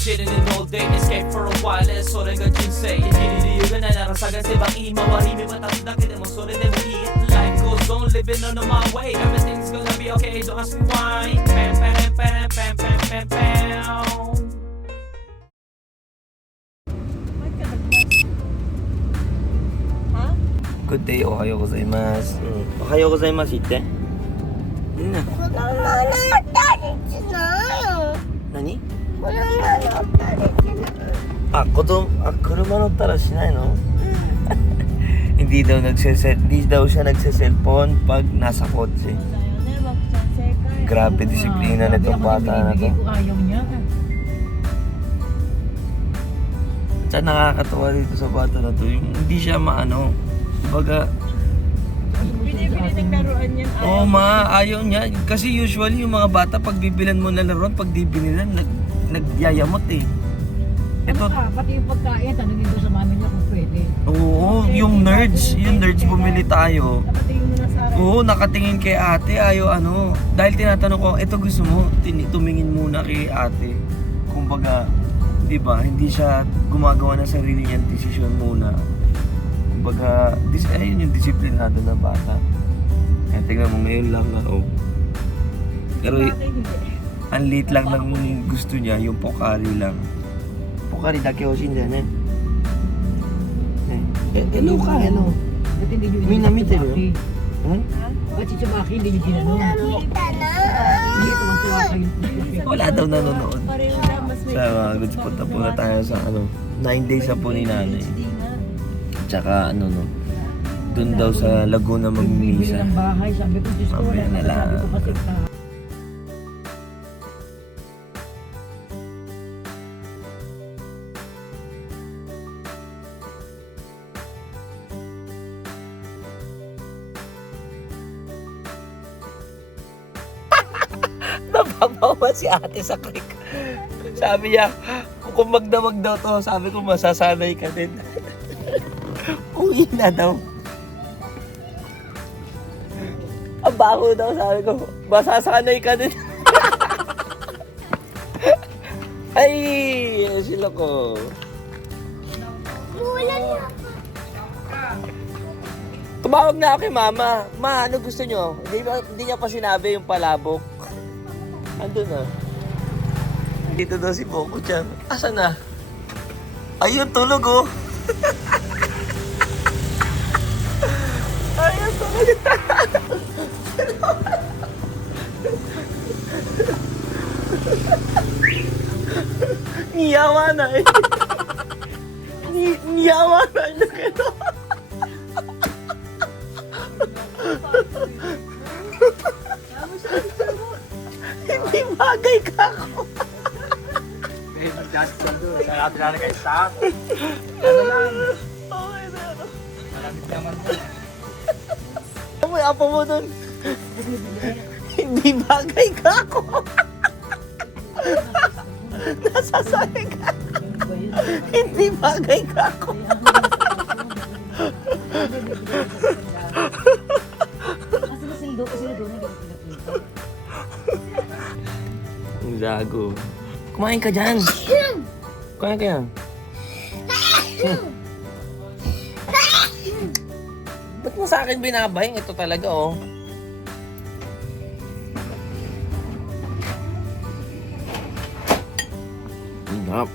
chilling all day, escape for a while, それが人生生きる理由がないなら探せば今は意味は立つだけでもそれでもいい Life goes on, living on my way, everything's gonna be okay, don't ask me why. Pam pam pam pam pam pam pam. Good day, ohayo gozaimasu. Ohayo gozaimasu 言って。みんな。子供のったりしないよ。何？子供のったりしない。車乗ったらしないの？Hindi daw siya nagse-cellphone pag nasa kotse. Grabe disiplina nitong bata na to. At nakakatawa dito sa bata na to, yung hindi siya maano, baga, Binibili ng laruan yan. oo ayaw niya. Kasi usually yung mga bata, pag bibilan mo na laruan, pag di binilan, nagyayamot eh. Ito, Pati yung pagkain, tanongin ko sa mami niya kung pwede. oo, yung nerds bumili tayo. Nakatingin mo na sa akin. Oo, nakatingin kay ate, ayaw ano. Dahil tinatanong ko, ito gusto mo, tumingin muna kay ate. Kumbaga, di ba, hindi siya gumagawa ng sarili niyang desisyon muna. Kumbaga, ayun yung disiplinado na bata. Kaya tingnan mo, ngayon lang ako. Pero, ang liit lang ng gusto niya, yung pokari lang. Pokari dake hoshin da ne. Hello ka, hello. Ba't hindi nyo Minamit eh, no? Ba't si Chumaki hindi nyo ginano? Namita na. Hindi tumantuwa kayo. Wala daw nanonood. Pareho lang, mas may... Sa mga goods, punta po na tayo sa 9 days sa po ni nanay. Tsaka dun daw sa Laguna Bibili magmimisa. ng bahay, sabi ko, Diyos ko, Mamaya na lang. sabi ko kasi Napapawa si ate sa click. Sabi niya, kung magdamag daw to, sabi ko masasanay ka din. Uwi na daw. Ang baho daw, sabi ko, masasanay ka din. Ay, sila ko. Bulan na. Tumawag na ako kay mama. Ma, ano gusto nyo? Hindi niya pa sinabi yung palabok. Andun na. Dito daw si Boko Chan. Asa na? Ayun, tulog oh. Ayun, tulog. Niyawa na eh. Niyawa na. Ito. Hindi bagay ka ako. Sa atin na kay staff. Ano lang? Okay na. Malamit naman mo. May apo mo dun. Hindi bagay ka ako. Nasasali ka. Hindi bagay ka ako. kasi sildo na Ang gago. Kumain ka dyan. Kumain ka yan. Ba't mo sa akin binabayang? Ito talaga oh. Inap.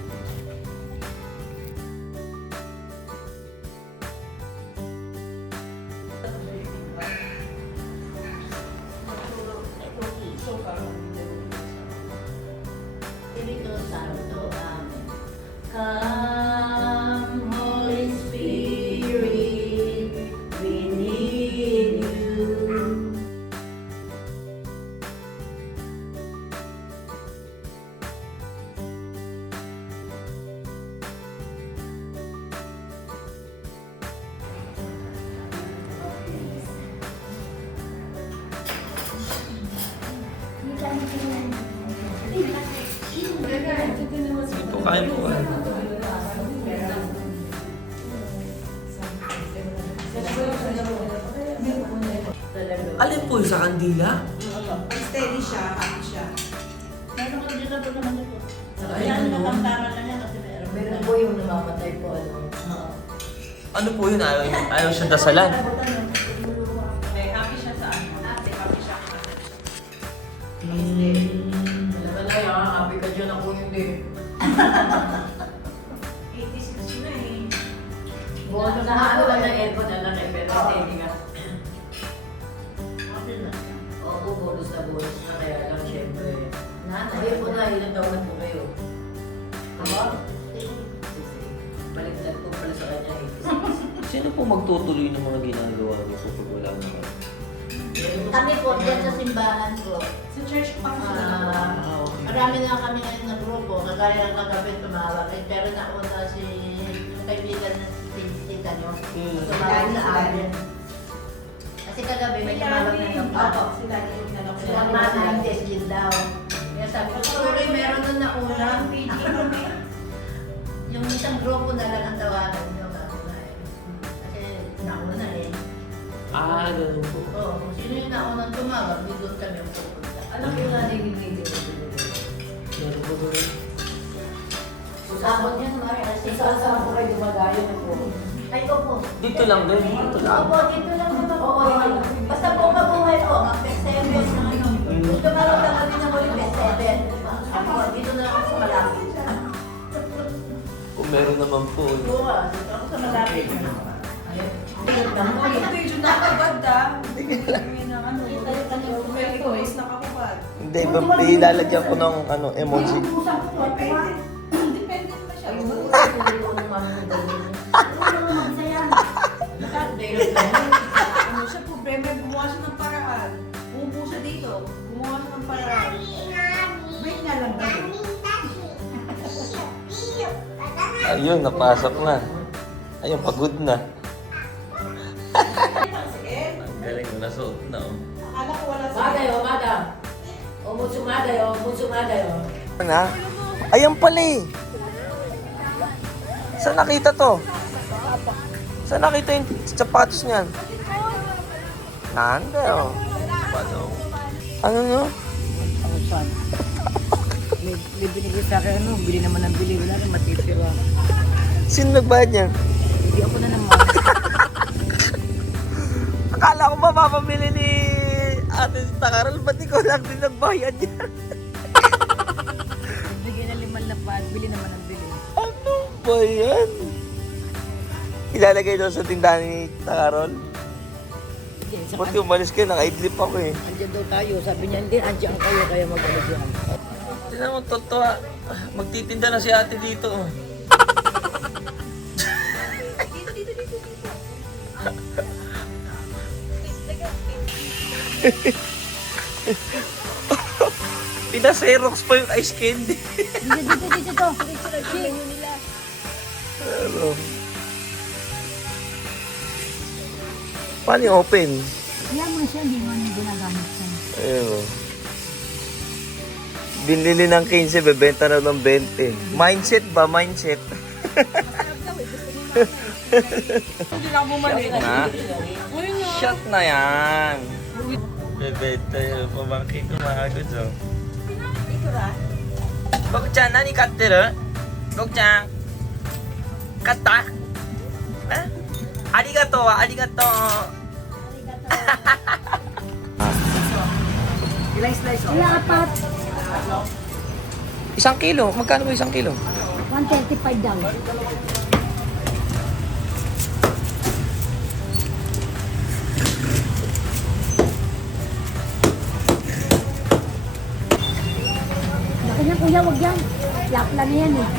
Come, Holy Spirit, we need you. Ito kain po kain. Alin po yung sa kandila? Steady siya, happy siya. Meron ka dito naman ito. Ayan, nakamtama na niya kasi meron po yung namamatay po. Ano po yun? Ayaw siyang dasalan. Happy siya sa ano? Happy siya. Alam na yan, happy ka dyan ako hindi. 86 na eh. Buwan na ano lang ng aircon na lang, pero steady nga. Oo, bonus na kaya lang syempre. Hindi po na, ilang taon na po kayo? Ako? Baliktad po pala sa kanya 86. Sino po magtutuloy ng mga ginagawa niyo kapag wala na kayo? Kami po, dyan sa simbahan ko. Sa church pa Marami na kami ngayon na grupo, kagaya ng kagabi tumawag. Pero nauna si kaibigan na si Tita nyo. Tumawag sa amin. Kasi kagabi may tumawag na ng papa. Sila yung nanok Sila manay, test din daw. Kaya sabi ko, tuloy meron na nauna. Yung isang grupo na lang ang tawagan nyo. Kasi nauna eh. Ganun po. Oo, kung sino yung naunang tumawag, doon kami ang pupunta. Alam ko na din yung video. Meron po ba rin? Usapon niya, Mari. Saan po kayo dumagayo na po? Ay, opo. Dito lang din. Dito lang. Opo, dito lang naman po. Basta po mabuhay po, mag-pest-7. Dito meron ka kami na muli pest-7. Ako, dito na ako sa malapit. Kung meron naman po. Oo, dito ako sa malapit. Ayun. Medyo nakabad ah. May voice nakakabad. Hindi, ilalagyan ko ng emoji. Depende na siya. Ano siya, problema, gumawa siya ng paraan. Umupo siya dito, gumawa siya ng paraan. Wait nga lang ba? Ayun, napasok na. Ayun, pagod na. Ang galing mo, nasuot na oh. Akala ko wala siya. Madayo, madam. Umutsumadayo, umutsumadayo. Na? Ayan pala eh. Saan nakita to? Saan nakita yung sapatos niyan? Nanda oh. Ano no? May binigay sa akin, bili naman ng bili. Wala rin matitira. Sino nagbayad niyan? Hindi ako na naman. Akala ko ba mapamili ni Ate Takarol? Ba't ikaw lang din nagbayad yan? Bigay na 5 lapad, bili naman ng bili. Ano ba yan? Ilalagay daw sa tindahan ni Takarol? Hindi, sa Buti umalis kayo, naka-idlip ako eh. andyan daw tayo. Sabi niya, hindi, andyan kayo, kaya mag-alis yan. Tignan mo, totoo. Magtitinda na si ate dito. Oh. Pina-Xerox pa yung ice candy. Dito. Ano? Paano yung open? Kaya mo na siya, hindi mo na ginagamit siya. Ayun o. Binili ng 15, bebenta na ng 20. Mindset ba? Mindset. Hindi lang bumalik. Na? Shot na yan. Bebenta yung pamangkin ko mga goods oh. Gokchan, nani katteru? Gokchan. Katta? Eh? Arigato wa, arigato. Ilang slice, Wala apat. 1 kilo? Magkano ba 1 kilo? 135 daw. Laki niya kuya, wag yan. Lapla na yan eh.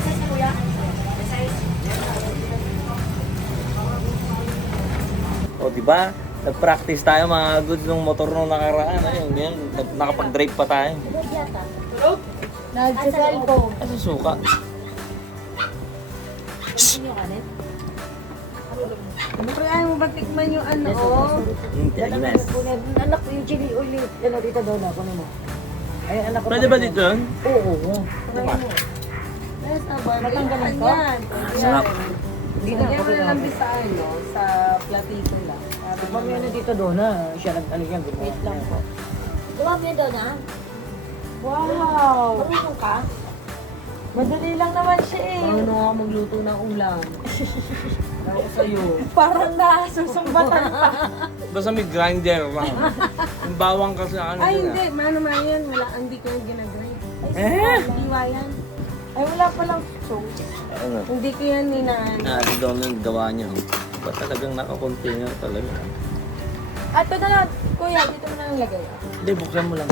O, diba? Nag-practice tayo mga goods ng motor nung nakaraan. Ayun, yan. Nakapag-drive pa tayo. Nagsasabi ko. Kasi suka. Ano kaya mo ba tikman yung ano, oh? Agnes. Anak ko yung chili oil. Ano dito daw na, kunin mo. Ay, anak ko. Pwede ba dito yun? Oo. Yes, abay. Matanggalan ko? Sarap. Hindi na ako lalambis sa ano, sa platito lang. Pag may ano dito doon na, siya nag-ano yan. Wait lang po. Gawa mo yun doon, ha? Wow! Marunong ka? Madali lang naman siya eh. Ano nga magluto ng ulam? Ako sa'yo. Parang nasusumbatan pa. Basta may grinder lang. Yung bawang kasi ano Ay, yun hindi. Mano yan. Wala. Hindi ko yung ginagrind. Hiwa yan. Ay, wala palang sauce. Ano? Hindi ko yan ninaan. Naali daw ng gawa niya. Ba't talagang naka-container talaga? At ito na lang, kuya, dito mo na lang lagay. Hindi, buksan mo lang.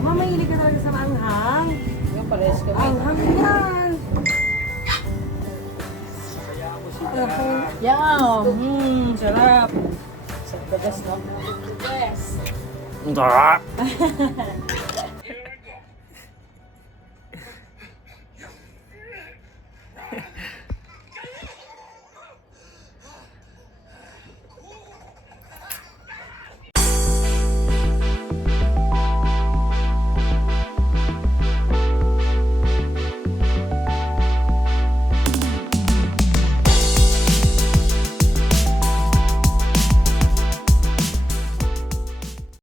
Ama, mahilig ka talaga sa maanghang. Yung pares kami. Anghang yan. Yum! Sarap! Sa bagas na. Ang sarap!